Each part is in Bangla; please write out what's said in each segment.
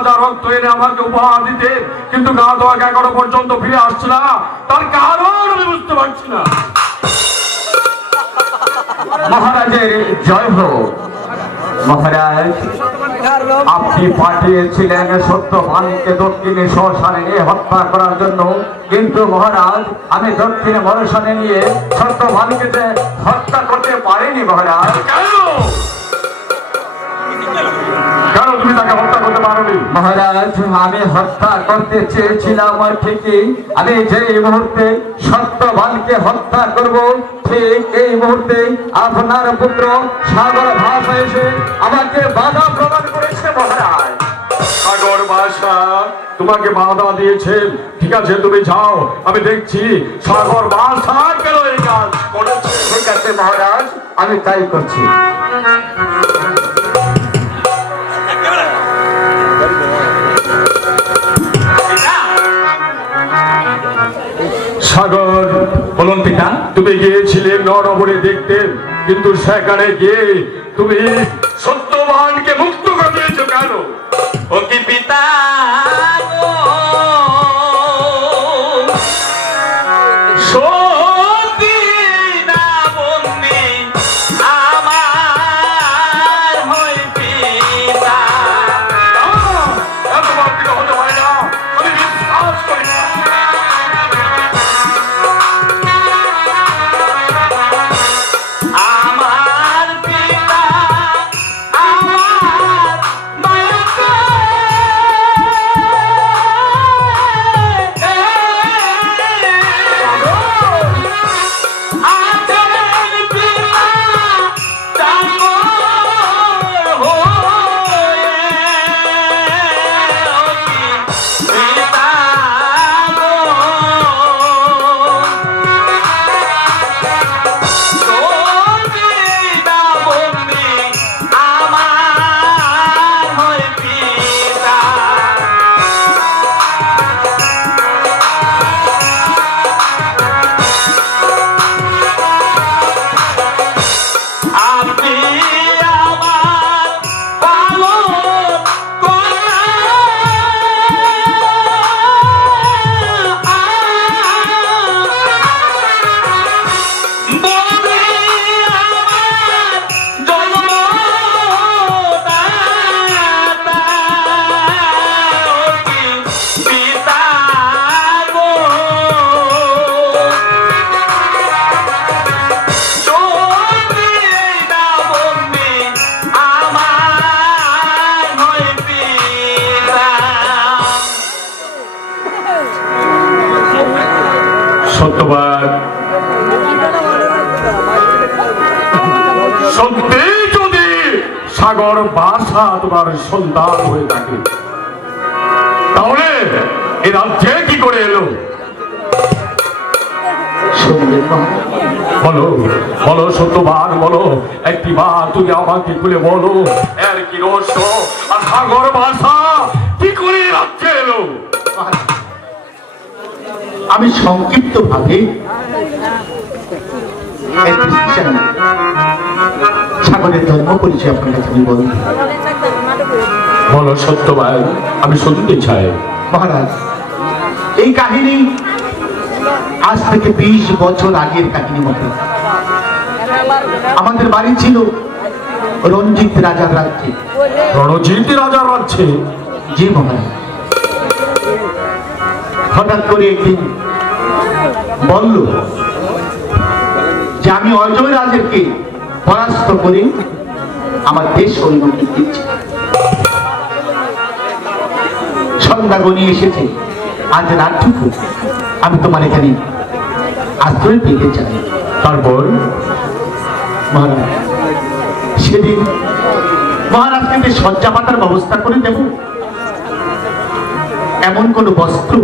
তাজা রক্ত এনে আমাকে উপহার দিতে, কিন্তু ঘাতক এখনো পর্যন্ত ফিরে আসছে না। তার কারণ আমি বুঝতে পারছি না। মহারাজের জয় হোক। মহারাজ, আপনি পাঠিয়েছিলেন সত্যবানকে দক্ষিণে শ্মশানে নিয়ে হত্যা করার জন্য, কিন্তু মহারাজ আমি দক্ষিণে শ্মশানে নিয়ে সত্যবানকে হত্যা করতে পারিনি। মহারাজ, কেন তুমি তাকে হত্যা করতে পারোনি? মহারাজ, আমি হত্যা করতে চেয়েছিলাম ঠিকই, আমি যেই মুহূর্তে সত্যবানকে হত্যা করব ঠিক এই মুহূর্তে আপনার পুত্র সাগর ভাষা এসে আমাকে বাধা প্রদান করেছে। মহারাজ, সাগর ভাষা তোমাকে বাধা দিয়েছে? ঠিক আছে, তুমি যাও, আমি দেখছি সাগর ভাষা কেন এই কাজ করেছে। ঠিক আছে মহারাজ, আমি তাই করছি। সাগর, বলুন পিতা, তুমি গিয়েছিলে নরবরে দেখতে, কিন্তু সেখানে গিয়ে তুমি সত্যবানকে মুক্ত করে দিয়েছো কেন? ও কি পিতা সত্যি না বন্দি আমার হই পিতা। এত বাপ্তি হতে হয় না, আমি বিশ্বাস করি না। আমার পিতা আমার মায়াকে আচরের পিতা চাকর হয়ে পিতা সত্যবান সত্যি যদি সাগর ভাষা তোমার সন্তান হয়ে থাকে, তাহলে এ রাজ্যে কি করে এলো? বলো বলো সত্যবান, বলো একটি বার তুমি আমাকে খুলে বলো এর কি রহস্য, আর সাগর ভাষা কি করে রাজ্যে এলো? আমি সংক্ষিপ্ত ভাবে সাগরের ধর্ম পরিচয় আপনার কাছে আমি বলি। বলো সত্যবান, আমি শুনতে চাই। মহারাজ, এই কাহিনী আজ থেকে 20 বছর আগের কাহিনী মতো। আমাদের বাড়ি ছিল রঞ্জিত রাজার রাজ্যে। রণজিৎ রাজার রাজ্যে? জি মহারাজ। হঠাৎ করে একদিন বলল যে আমি অজয় রাজেরকে পরাস্ত করে আমার দেশ উন্নতি দিচ্ছি। সন্ধ্যা গনিয়ে এসেছে, আজ রাতটুকু আমি তোমার এখানে আশ্রয় পেতে চাই। তারপর মহারাজ, সেদিন মহারাজকে শয্যা পাতার ব্যবস্থা করে দেব, এমন কোন বস্তু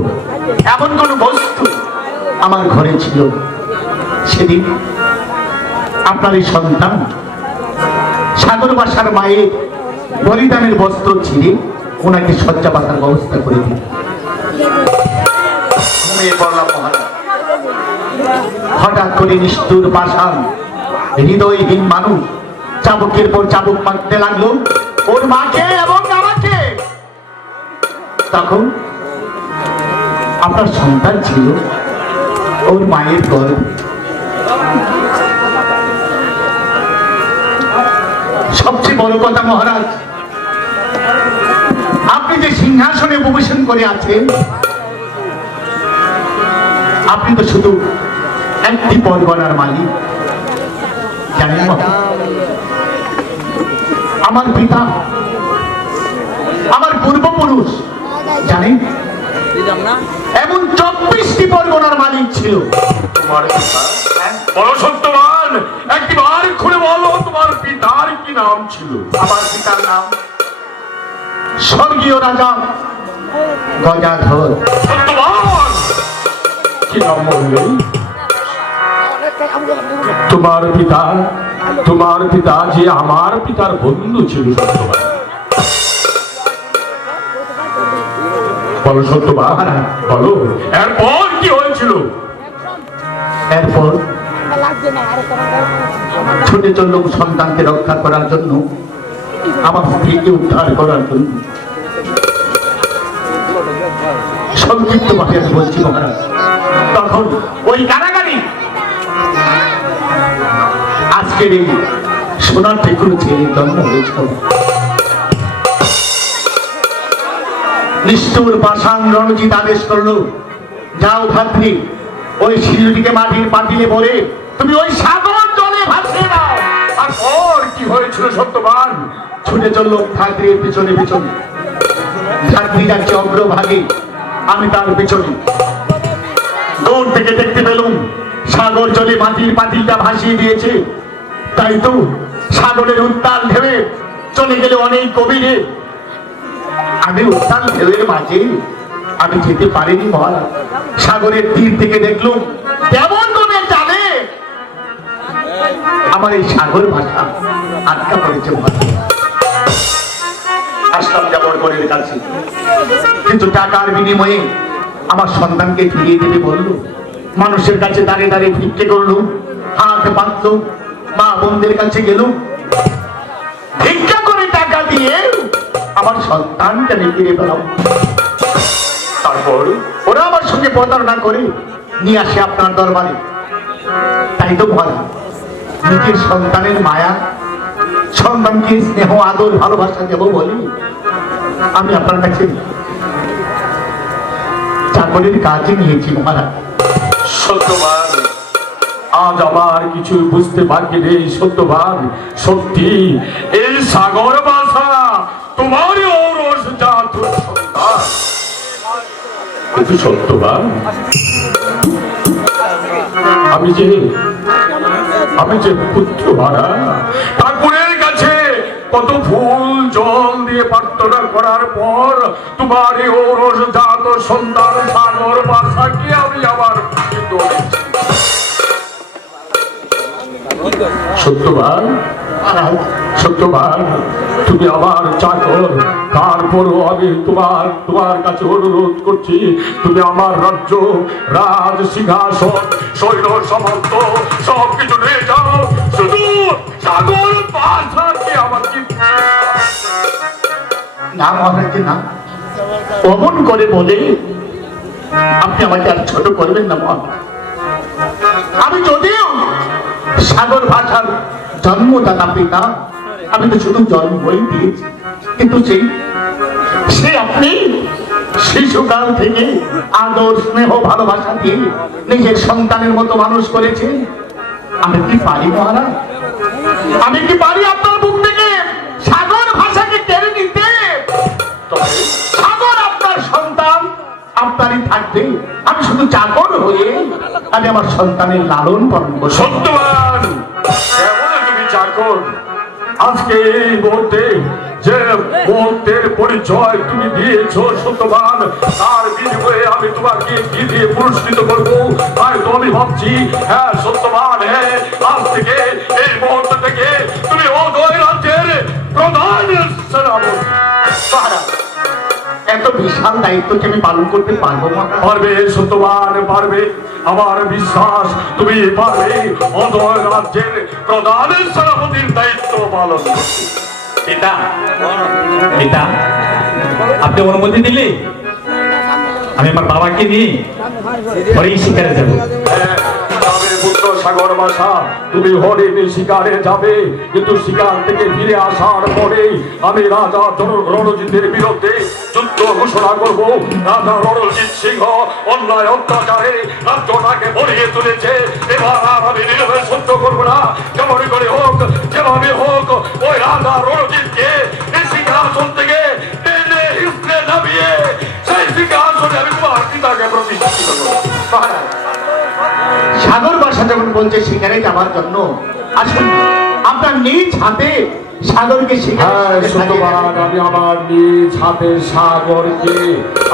আমার ঘরে ছিল। সেদিন আপনার এই সন্তান সাগর ভাষার মায়ের বলিদানের বস্ত্র ছিঁড়ে ওনাকে শয্যা পাতার ব্যবস্থা করে দিন। ঘুমিয়ে পড়লাম মহারাজ। হঠাৎ করে নিষ্ঠুর পাষাণ হৃদয়হীন মানুষ চাবুকের পর চাবুক মারতে লাগলো ওর মাকে এবং আমাকে। তখন আপনার সন্তান ছিল ওর মায়ের গর্ভ। সবচেয়ে বড় কথা মহারাজ, আপনি যে সিংহাসনে উপবেশন করে আছেন, আপনি তো শুধু একটি পরগনার মালিক। জানেন মহারাজ, আমার পিতা, আমার পূর্বপুরুষ জানেন এমন 24টি পরগনার মালিক ছিল। তোমার পিতা বলো সত্যবান, একবার খুলে বলো তোমার পিতার কি নাম ছিল? আমার পিতার নাম স্বর্গীয় রাজা গজাধর। সত্যবান কি নাম বললে? তোমার পিতা যে আমার পিতার বন্ধু ছিল। সত্যবান বলো সত্যবান, বলো এরপর কি হয়েছিল? এরপর ছোট ছোট সন্তানকে রক্ষা করার জন্য, আমার স্ত্রীকে উদ্ধার করার জন্য, সংক্ষিপ্ত ভাবে আমি বলছি মহারাজ, তখন ওই কারাগারে আজকের এই সোনার ঠেকুর ছেলের জন্ম হয়েছিল। নিষ্ঠুর পাষাণ রণজিৎ আদেশ করলো, যাও ধাত্রী, ওই শিশুটিকে মাটির পাতিলে ভরে তুমি ওই সাগর জলে ভাসিয়ে দাও। আর পর কি হয়েছিল সত্যবান? ছুটে চললো ধাত্রীর পিছনে পিছনে। ধাত্রী যাচ্ছে অগ্রভাগে, আমি তার পিছনে। দূর থেকে দেখতে পেলুম সাগর জলে মাটির পাতিলটা ভাসিয়ে দিয়েছে। তাই তো সাগরের উত্তাল ঢেউে চলে গেলে অনেক গভীরে। আমি উত্তাল ঢেউয়ের মাঝে আমি যেতে পারিনি মহারাজ। সাগরের তীর থেকে দেখলুম কেমন করে জানে আমার এই সাগর ভাষা আটকা পড়েছে মহারাজ। আসলাম যাবরগণের কাছে, কিন্তু টাকার বিনিময়ে আমার সন্তানকে ফিরিয়ে দেবে বললো। মানুষের কাছে দাঁড়িয়ে দাঁড়িয়ে ভিক্ষে করলুম, হাত পাতলো, মা বোনদের কাছে গেলুম, ভিক্ষা করে টাকা দিয়ে আমার সন্তানকে আমি ফিরে পেলাম। তারপর ওরা আমার সঙ্গে প্রতারণা করে নিয়ে আসে আপনার দরবারে। তাই তো মহারাজ, নিজের সন্তানের মায়া, সন্তানকে স্নেহ আদর ভালোবাসা দেব বলি আমি আপনার কাছে চাকরির কাজে নিয়েছি মহারাজ। সত্যবান, আজ আমার কিছু বুঝতে বাকি নেই। সত্যবান, সত্যি এই সাগর ভাষা তোমারই ঔরস জাত সন্তান। কিন্তু সত্যবান, আমি যে পুত্র হারা, ঠাকুরের কাছে কত ফুল জল দিয়ে প্রার্থনা করার পর তোমার এই ঔরস জাত সন্তান সাগর ভাষাকে আমি আবার সত্যবান, সত্যবান, তুমি আমার চাকর, তারপরও আমি তোমার কাছে অনুরোধ করছি, তুমি আমার রাজ্য, রাজ সিংহাসন, সৈন্য সামন্ত সবকিছু নিয়ে যাও, শুধু সাগর ভাষাকে আমাকে না মহারাজ, না অমন করে বলে আপনি আমাকে আর ছোট করবেন না মহারাজ। আমি যদিও সাগর ভাষার জন্মদাতা পিতা, আমি তো শুধু জন্মই দিয়েছি, কিন্তু সে আপনি শিশুকাল থেকে আদর স্নেহ ভালোবাসা দিয়ে নিজের সন্তানের মতো মানুষ করেছে। আমি কি পারি মহারাজ, আমি কি পারি আপনার বুক থেকে সাগর ভাষাকে কেড়ে নিতে? সাগর আপনার সন্তান, আপনারই থাকবে, আমি শুধু চাকর হয়ে আমি আমার সন্তানের লালন পালন করব। সত্যবান, কেমন তুমি চাকর? আজকে এই মুহূর্তে যে মুহূর্তের পরিচয় তুমি দিয়েছো সত্যবান, তার বিনিময়ে আমি তোমাকে কি দিয়ে পুরস্কৃত করবো? তাই তো আমি ভাবছি, হ্যাঁ সত্যবান, হ্যাঁ আজ থেকে এই মুহূর্ত থেকে তুমি অদয় রাজ্যের প্রধান সেনাপতি। এত বিশাল দায়িত্বকে আমি পালন করতে পারবো না? পারবে সত্যবান, পারবে, আমার বিশ্বাস তুমি পারবে অদয় রাজ্যের প্রধান সেনাপতির দায়িত্ব পালন করতে। পিতা, পিতা, আপনি অনুমতি দিলে আমি আমার বাবাকে নিয়ে হরিণ শিকারে যাব। যাবে পুত্র সাগর মাসা, তুমি হরিণ শিকারে যাবে, কিন্তু শিকার থেকে ফিরে আসার পরে আমি রাজা রণজিতের বিরুদ্ধে যুদ্ধ ঘোষণা করব। রাজা রণজিৎ সিংহ অন্যায় অত্যাচারে রাজ্যটাকে ভরিয়ে তুলেছে। এবার আর আমি নীরবে সহ্য করবো না। যেমন করে হোক, যেভাবে হোক, ওই রাজা রণজিৎকে এই সিংহাসন থেকে টেনে হিঁচড়ে নামিয়ে সেই সিংহাসনে আমি তোমার পিতাকে প্রতিষ্ঠিত করবো। মহারাজ, সাগর বাসা যখন বলছে শিকারে যাওয়ার জন্য, আসুন আপনার নিজ হাতে সাগরকে শিকারে আমি আমার নিজ হাতে সাগরকে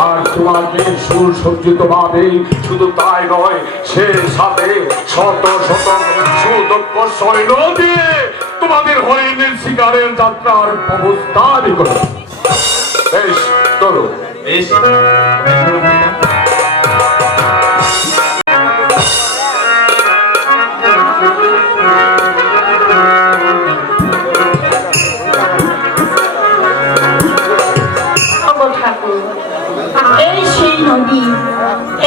আর তোমাকে সুসজ্জিত ভাবে, শুধু তাই নয়, সে সাথে শত শত সুদক্ষ সৈন্য দিয়ে তোমাদের হরিণের শিকারের যাত্রার ব্যবস্থা আমি করব। বেশ, চলো। বেশ, এই সেই নদী,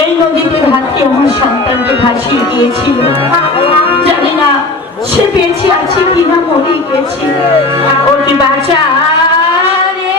এই নদীতে ঘাটে আমার সন্তানকে ভাসিয়ে দিয়েছিল। জানি না সে বেঁচে আছে কিনা মরে গেছে। ওকে বাঁচা রে।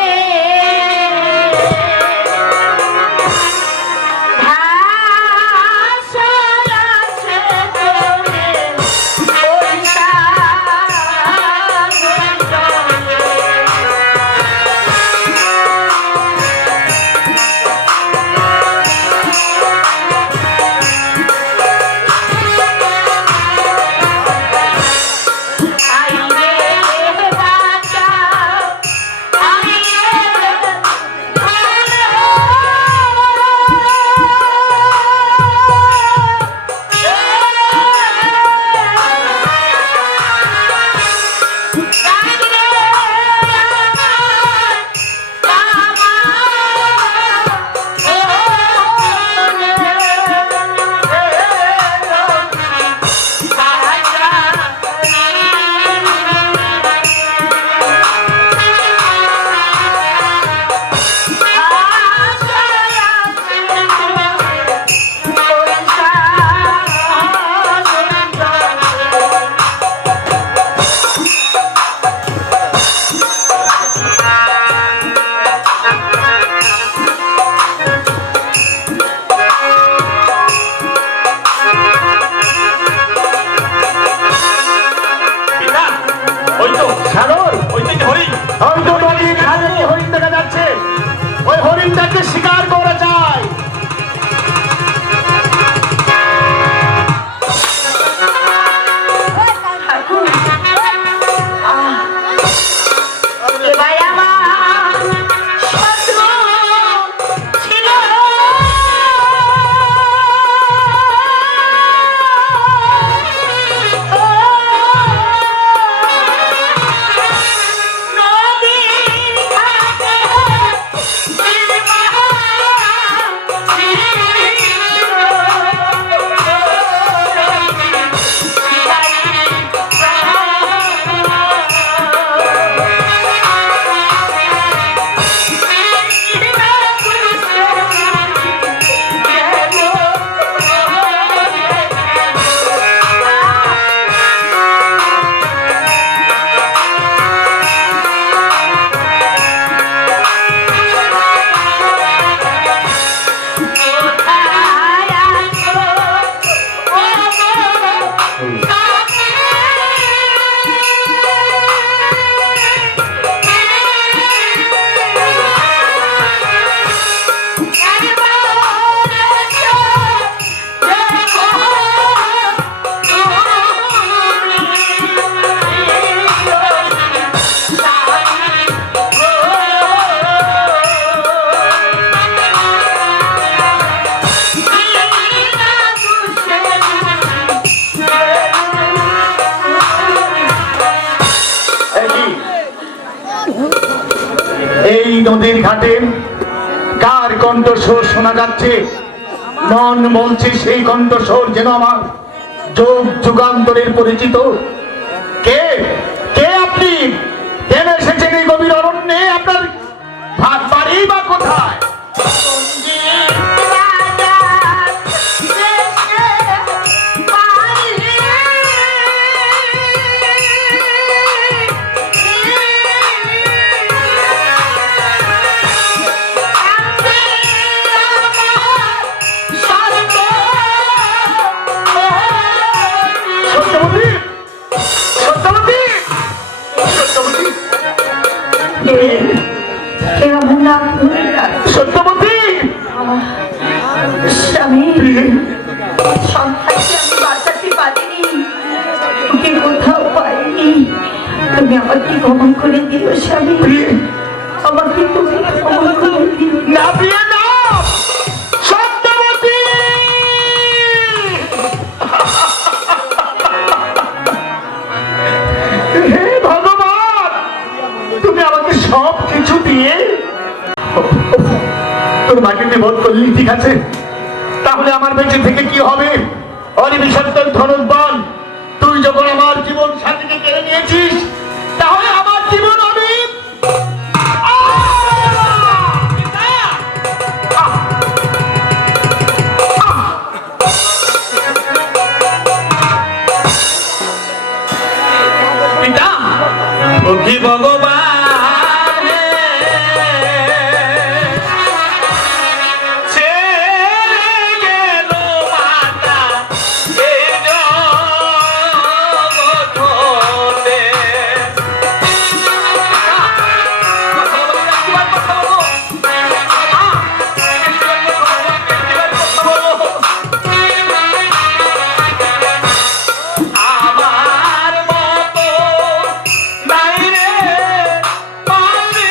হরিণটাকে শিকার করা যায়। এই নদীর ঘাটে কার কণ্ঠস্বর শোনা যাচ্ছে? মন বলছে সেই কণ্ঠস্বর যেন আমার যুগ যুগান্তরের পরিচিত। কে কে আপনি? কেন এসেছেন এই গভীর অরণ্যে? আপনার বাড়ি বা কোথায়? স্বামী সন্তানকে আমি বাঁচাতে পারিনি, ওকে কোথাও পাইনি। তুমি আমাকে ক্ষমা করে দিও স্বামী, আমাকে তুমি ক্ষমা করে দিও। না প্রিয়া না, সত্যবতী! হে ভগবান, তুমি আমাকে সব কিছু দিয়ে তোর মাকে বিপদ করলি, ঠিক আছে, তাহলে আমার বেঁচে থেকে কি হবে? অনিবিসর্জন ধনুর্বন, তুই যখন আমার জীবন সাথীকে কেড়ে নিয়েছিস, তাহলে আমার জীবন আমি পিতা ও কি ভগবান ছেড়ে গেল মাতা এই জগতে। আমার মতো নাই রে পাবে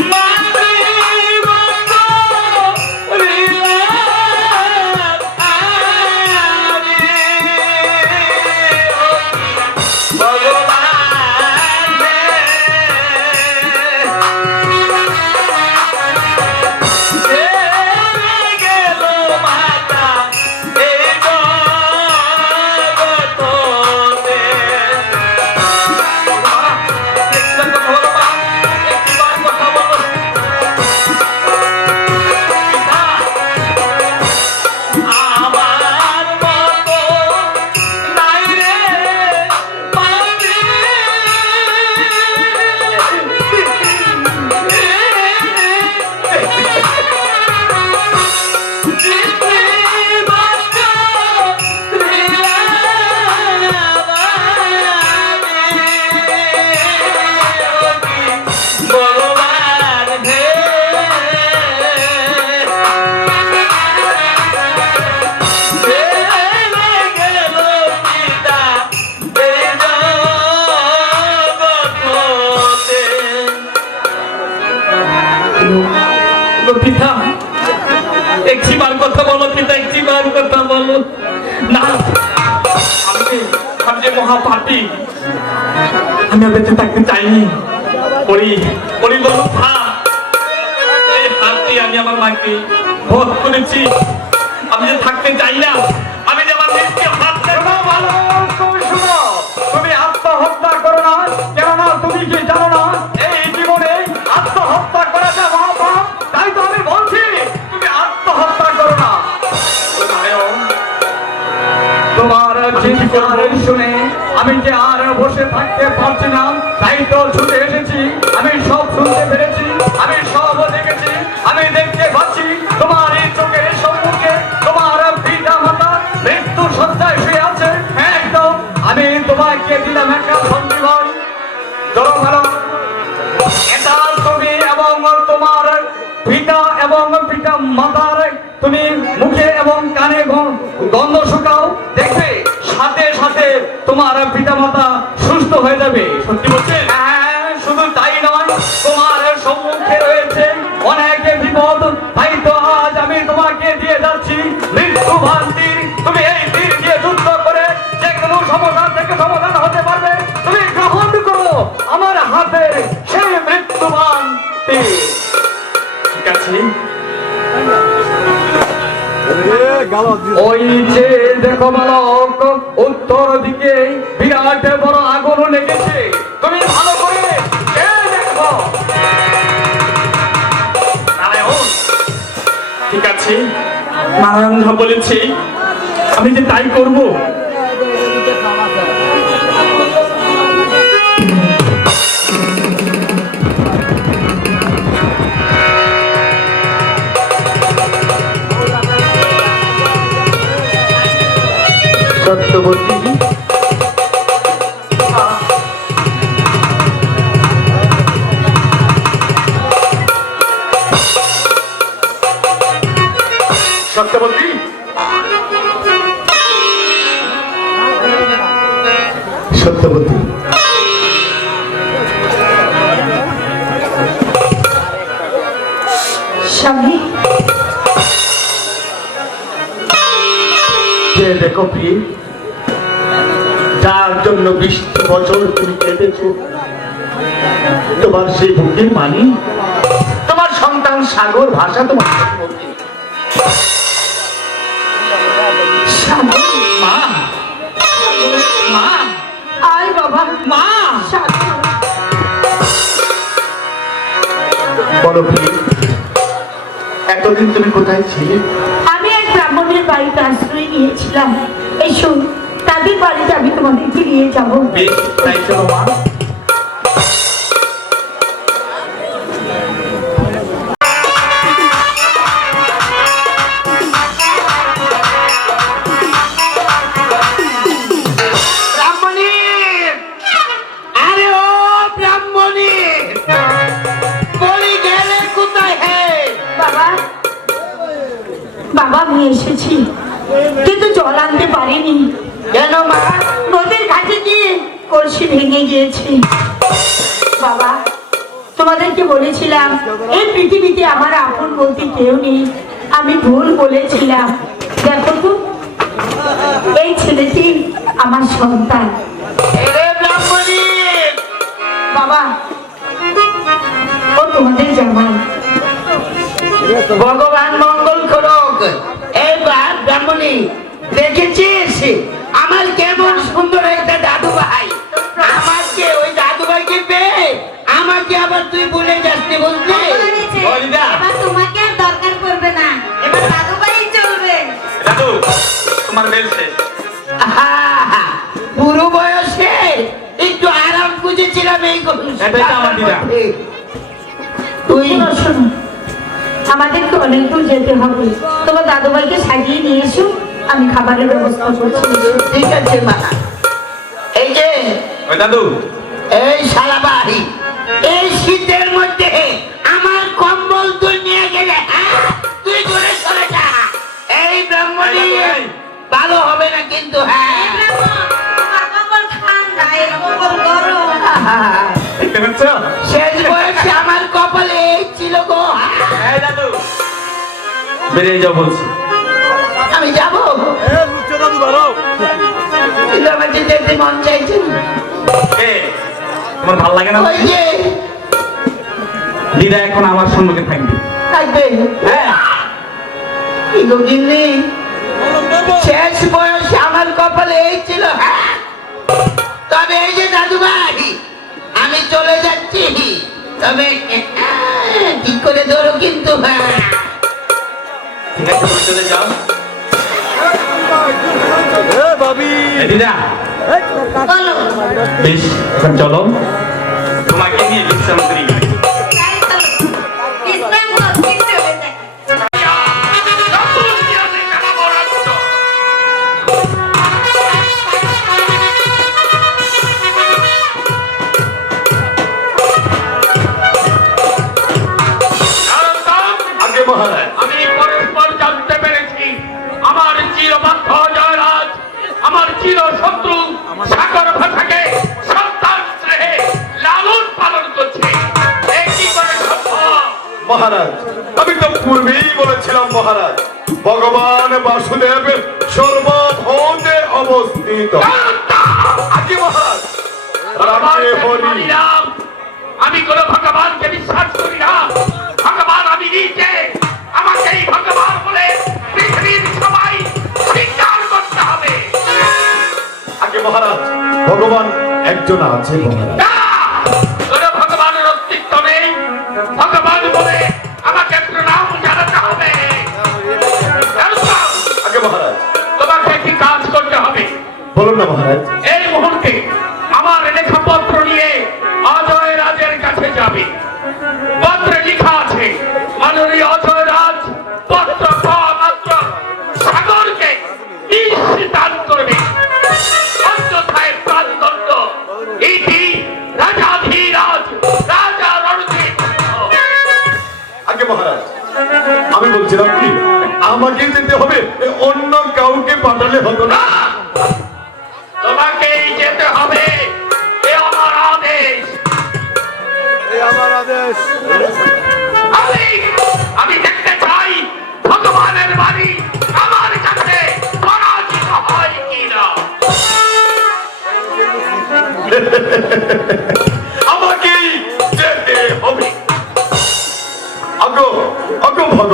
মাটি মতো আমার মতো নাই রে পাবে ভগবান হে গেল পিতা এই জগতে। পিতা একটিবার কথা বলো, পিতা একটিবার কথা বলো। না, আমি যে মহাপাপী, আমি আর বেঁচে থাকতে চাইনি। পরি পরি বলো এই হাত দিয়ে আমি আমার মাকে বধ করেছি। আমি যে থাকতে চাই না, আমি যে আমার নিজকে হাত শোনো ভালো, তুমি শোনো, তুমি আত্মহত্যা করো না, কেননা তুমি কি জানো না এই জীবনে আত্মহত্যা করাটা মহাপাপ। তাই তো আমি বলছি তুমি আত্মহত্যা করো না। তোমার চিৎকার শুনে আমি যে আর বসে থাকতে পারছি না, তাই তো ছুটে এসেছি। আমি সব শুনতে পেরেছি, আমি সব দেখেছি, আমি দেখতে পাচ্ছি তোমার এই চোখের সম্মুখে তোমার পিতা মাতা মৃত্যু সজ্জায় শুয়ে আছে। একদম আমি তোমাকে দিলাম একটা সঞ্জীবন। চলো ভালো, এটা তুমি এবং তোমার পিতা এবং পিতা মাতার তুমি মুখে এবং কানে গন্ধ শুকাও, দেখবে সাথে সাথে তোমার পিতা মাতা সুস্থ হয়ে যাবে। সত্যি বলছেন? হ্যাঁ, শুধু তাই নয়, তোমার সম্মুখে রয়েছে অনেক বিপদ। তাই তো আজ আমি তোমাকে দিয়ে যাচ্ছি মৃত্যু ভান্তির। তুমি এই তীর দিয়ে যুদ্ধ করে যে কোনো সমাধান থেকে সমাধান হতে পারবে। তুমি গ্রহণ করো আমার হাতের সেই মৃত্যুবান তীর। ঠিক আছে, ওই যে দেখো বালক, উত্তর দিকে বিরাট বড় আগুন লেগেছে। তুমি ভালো করে দেখো। নারায়ণ, ঠিক আছে, নারায়ণ যা বলেছে আমি যে তাই করব। সত্যবতী, দেখো প্রিয়, যার জন্য 20 বছর তুমি কেটেছো, তোমার সেই বুকের মানি, তোমার সন্তান সাগর ভাষা তোমার মুখে। মা মা আয় বাবা, মা সাগর। বলো প্রিয়, এতদিন তুমি কোথায় ছিলে? আমি এক ব্রাহ্মণের বাড়িতে আশ্রয় নিয়েছিলাম। এসো, তাদের বাড়িতে আমি তোমাদেরকে নিয়ে যাবো। বেশ, তাই চলো মা। ব্রাহ্মণী, আরে ও ব্রাহ্মণী, বলি গেলে কোথায়? হে বাবা, বাবা আমি এসেছি, কিন্তু জল আনতে পারিনি। কেন মা? নদীর ঘাটে গিয়ে কলসি ভেঙে গিয়েছে। বাবা, তোমাদেরকে বলেছিলাম এই পৃথিবীতে আমার আপন বলতে কেউ নেই, আমি ভুল বলেছিলাম। দেখো তো, এই ছেলেটি আমার সন্তান। এরে ব্রাহ্মণী, বাবা, ও তোমাদের জামাই। ভগবান মঙ্গল করুক। এইবার ব্রাহ্মণী, দেখেছিস আমার কেমন সুন্দর একটা দাদু ভাই? আমাকে ওই দাদু ভাইকে পেয়ে আমাকে আবার তুই ভুলে যাচ্ছি, বুঝলি? বলিদা এবার তোমাকে আর দরকার পড়বে না, এবার দাদু ভাই চলবে। দাদু, তোমার বেল শেষ। আহা, বুড়ো বয়সে একটু আরাম খুঁজেছিলাম এই এটাই তো আমার দিদা। তুই শোনো, শোনো, আমাদেরকে অনেক দূর যেতে হবে। তোমার দাদু ভাইকে সাজিয়ে নিয়ে এসো, আমি খাবারের ব্যবস্থা করছি। ঠিক আছে মা। এই যে ওই দাদু, এই শালাবাড়ি, এই শীতের মধ্যে আমার কম্বল তুই নিয়ে গেলে, হ্যাঁ? তুই দূরে চলে যা। এই ব্রাহ্মণী ভালো হবে না কিন্তু, হ্যাঁ? কপাল ঠান্ডা, এর কপাল গরম। আহা, দেখতে পাচ্ছ? শেষ বয়সে আমার কপালে এই ছিল গো। এই দাদু, বেরিয়ে যাও বলছি। আমি যাবো, কিন্তু আমার যে যেতে মন চাইছে না। এ, তোমার ভালো লাগে না? ওই যে দিদা এখন আমার সম্মুখে থাকবে। থাকবে, হ্যাঁ, কি গো গিন্নি, শেষ বয়সে আমার কপালে এই ছিল, হ্যাঁ? তবে এই যে দাদু ভাই, আমি চলে যাচ্ছি, তবে ঠিক করে ধরো কিন্তু, হ্যাঁ? ঠিক আছে, তুমি চলে যাও। এই দিদা, বলো, বেশ, এখন চলো, তোমাকে নিয়ে বিশ্রাম করি। তাই চলো। বিশ্রাম করতে চলে যাই। আগে মহারাজ, আমি পরস্পর জানতে পেরেছি আমার চিরবাধ্য জয়রাজ আমার চির শত্রু সাগর ভাষাকে সন্তান স্নেহে লালন পালন করছে। এ কি করে সম্ভব? মহারাজ, আমি তো পূর্বেই বলেছিলাম মহারাজ, ভগবান বাসুদেব সর্বভৌমে অবস্থিত। আগে মহারাজ, রামকে হরি। আমি কোন ভগবানকে বিশ্বাস করি না। ভগবান আমি নিজে, আমাকেই ভগবান বলে পৃথিবীর সবাই স্বীকার করতে হবে। আগে মহারাজ, ভগবান একজন আছে মহারাজ। না! কোন ভগবানের অস্তিত্ব নেই। ভগবান বলে আমাকে প্রণাম জানাতে হবে। আগে মহারাজ, তোমাকে কি কাজ করতে হবে? বলুন না মহারাজ। এই মুহূর্তে আমার লেখাপত্র নিয়ে অজয় রাজের কাছে যাবে। পত্রে লেখা আছে মাননীয় অজয় রাজ পত্র পাওয়া মাত্র সাগরকে দান করবে, অন্যথায় প্রাণদণ্ড। ইতি রাজাধিরাজ রাজা রণজিৎ। আগে মহারাজ, আমি বলছিলাম কি, আমাকে যেতে হবে, অন্য কাউকে পাঠালে হতো না? না, তোমাকেই যেতে হবে। এ আমার আদেশ। আমি দেখতে চাই ভগবানের বাণী আমার কাছে পরাজিত হয়।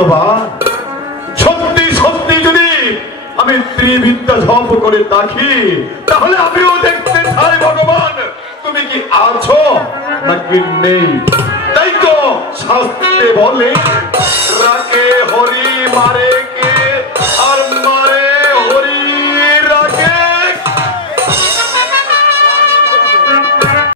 ভগবান, সত্যি সত্যি যদি আমি ত্রিবিদ্যা জপ করে থাকি, তাহলে আমিও দেখতে চাই ভগবান তুমি কি আছো নাকি নেই। তাই তো শাস্ত্রে বলে রাকে হরি মারে